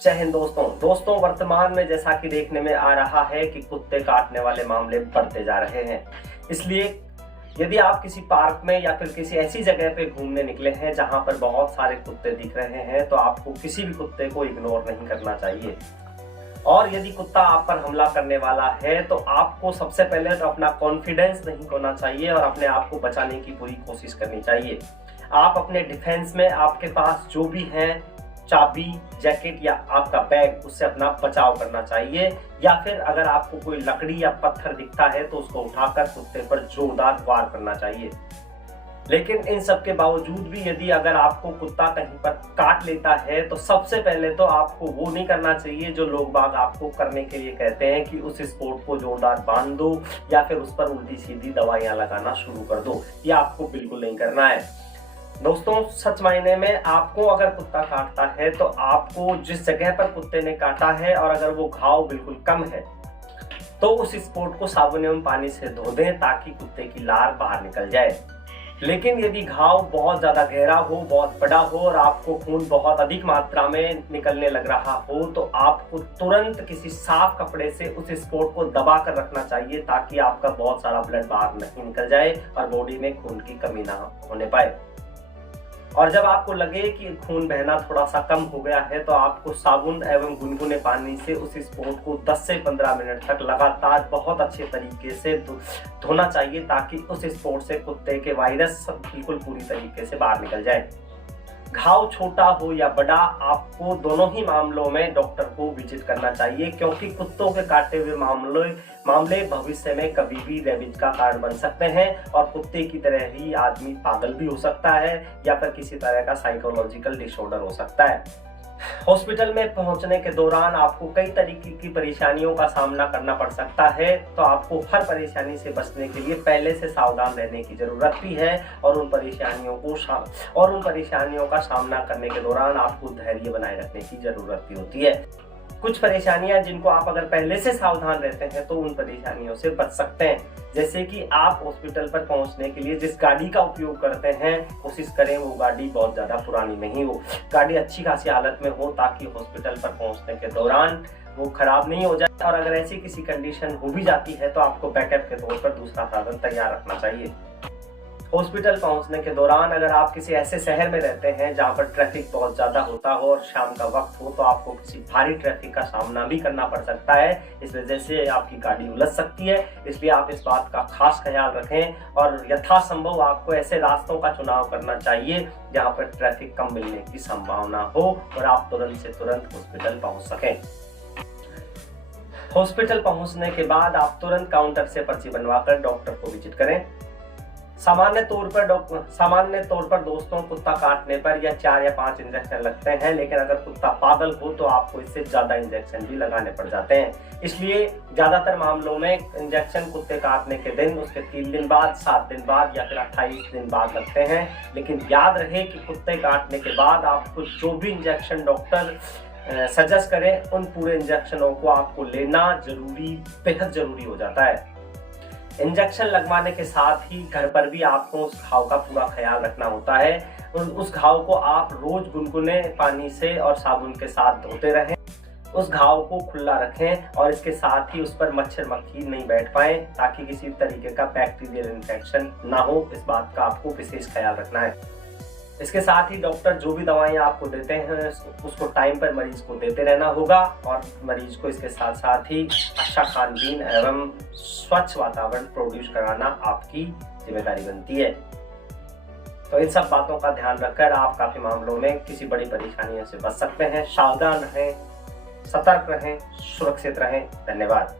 जय हिंद दोस्तों वर्तमान में जैसा कि देखने में आ रहा है कि कुत्ते काटने वाले मामले बढ़ते जा रहे हैं। इसलिए यदि आप किसी पार्क में या फिर किसी ऐसी जगह पे घूमने निकले हैं जहां पर बहुत सारे कुत्ते दिख रहे हैं, तो आपको किसी भी कुत्ते को इग्नोर नहीं करना चाहिए। और यदि कुत्ता आप पर हमला करने वाला है तो आपको सबसे पहले तो अपना कॉन्फिडेंस नहीं खोना चाहिए और अपने आप को बचाने की पूरी कोशिश करनी चाहिए। आप अपने डिफेंस में आपके पास जो भी है, चाबी, जैकेट या आपका बैग, उससे अपना बचाव करना चाहिए। या फिर अगर आपको कोई लकड़ी या पत्थर दिखता है तो उसको उठाकर कुत्ते पर जोरदार वार करना चाहिए। लेकिन इन सब के बावजूद भी यदि अगर आपको कुत्ता कहीं पर काट लेता है तो सबसे पहले तो आपको वो नहीं करना चाहिए जो लोग बाग आपको करने के लिए कहते हैं कि उस स्पॉट को जोरदार बांध दो या फिर उस पर उल्टी सीधी दवाइयां लगाना शुरू कर दो। ये आपको बिल्कुल नहीं करना है। दोस्तों, सच मायने में आपको अगर कुत्ता काटता है तो आपको जिस जगह पर कुत्ते ने काटा है और अगर वो घाव बिल्कुल कम है तो उस स्पॉट को साबुन एवं पानी से धो दें ताकि कुत्ते की लार बाहर निकल जाए। लेकिन यदि घाव बहुत ज्यादा गहरा हो, बहुत बड़ा हो और आपको खून बहुत अधिक मात्रा में निकलने लग रहा हो तो आपको तुरंत किसी साफ कपड़े से उस स्पॉट को दबा कर रखना चाहिए ताकि आपका बहुत सारा ब्लड बाहर नहीं निकल जाए और बॉडी में खून की कमी ना होने पाए। और जब आपको लगे कि खून बहना थोड़ा सा कम हो गया है तो आपको साबुन एवं गुनगुने पानी से उस स्पॉट को 10 से 15 मिनट तक लगातार बहुत अच्छे तरीके से धोना चाहिए ताकि उस स्पॉट से कुत्ते के वायरस बिल्कुल पूरी तरीके से बाहर निकल जाए। घाव छोटा हो या बड़ा, आपको दोनों ही मामलों में डॉक्टर को विजिट करना चाहिए क्योंकि कुत्तों के काटे हुए मामले भविष्य में कभी भी रेबीज का कारण बन सकते हैं और कुत्ते की तरह ही आदमी पागल भी हो सकता है या फिर किसी तरह का साइकोलॉजिकल डिसऑर्डर हो सकता है। हॉस्पिटल में पहुंचने के दौरान आपको कई तरीके की परेशानियों का सामना करना पड़ सकता है, तो आपको हर परेशानी से बचने के लिए पहले से सावधान रहने की जरूरत भी है और उन परेशानियों का सामना करने के दौरान आपको धैर्य बनाए रखने की जरूरत भी होती है। कुछ परेशानियां जिनको आप अगर पहले से सावधान रहते हैं तो उन परेशानियों से बच सकते हैं। जैसे कि आप हॉस्पिटल पर पहुंचने के लिए जिस गाड़ी का उपयोग करते हैं, कोशिश करें वो गाड़ी बहुत ज्यादा पुरानी नहीं हो, गाड़ी अच्छी खासी हालत में हो ताकि हॉस्पिटल पर पहुंचने के दौरान वो खराब नहीं हो जाए। और अगर ऐसी किसी कंडीशन हो भी जाती है तो आपको बैकअप के तौर पर दूसरा साधन तैयार रखना चाहिए। हॉस्पिटल पहुंचने के दौरान अगर आप किसी ऐसे शहर में रहते हैं जहां पर ट्रैफिक बहुत ज्यादा होता हो और शाम का वक्त हो तो आपको किसी भारी ट्रैफिक का सामना भी करना पड़ सकता है। इस वजह से आपकी गाड़ी उलझ सकती है, इसलिए आप इस बात का खास ख्याल रखें और यथासंभव आपको ऐसे रास्तों का चुनाव करना चाहिए जहां पर ट्रैफिक कम मिलने की संभावना हो और आप तुरंत से तुरंत हॉस्पिटल पहुंच सकें। हॉस्पिटल पहुंचने के बाद आप तुरंत काउंटर से पर्ची बनवाकर डॉक्टर को विजिट करें। सामान्य तौर पर दोस्तों, कुत्ता काटने पर या 4 या 5 इंजेक्शन लगते हैं, लेकिन अगर कुत्ता पागल हो तो आपको इससे ज्यादा इंजेक्शन भी लगाने पड़ जाते हैं। इसलिए ज्यादातर मामलों में इंजेक्शन कुत्ते काटने के दिन, उसके 3 दिन बाद, 7 दिन बाद या फिर 28 दिन बाद लगते हैं। लेकिन याद रहे कि कुत्ते काटने के बाद आपको जो भी इंजेक्शन डॉक्टर सजेस्ट करें उन पूरे इंजेक्शनों को आपको लेना बेहद जरूरी हो जाता है। इंजेक्शन लगवाने के साथ ही घर पर भी आपको उस घाव का पूरा ख्याल रखना होता है। उस घाव को आप रोज गुनगुने पानी से और साबुन के साथ धोते रहें। उस घाव को खुला रखें और इसके साथ ही उस पर मच्छर मक्खी नहीं बैठ पाए ताकि किसी तरीके का बैक्टीरियल इन्फेक्शन ना हो। इस बात का आपको विशेष ख्याल रखना है। इसके साथ ही डॉक्टर जो भी दवाइयां आपको देते हैं उसको टाइम पर मरीज को देते रहना होगा और मरीज को इसके साथ साथ ही अच्छा खान पीन एवं स्वच्छ वातावरण प्रोड्यूस कराना आपकी जिम्मेदारी बनती है। तो इन सब बातों का ध्यान रखकर आप काफी मामलों में किसी बड़ी परेशानियों से बच सकते हैं। सावधान रहें, सतर्क रहें, सुरक्षित रहें। धन्यवाद।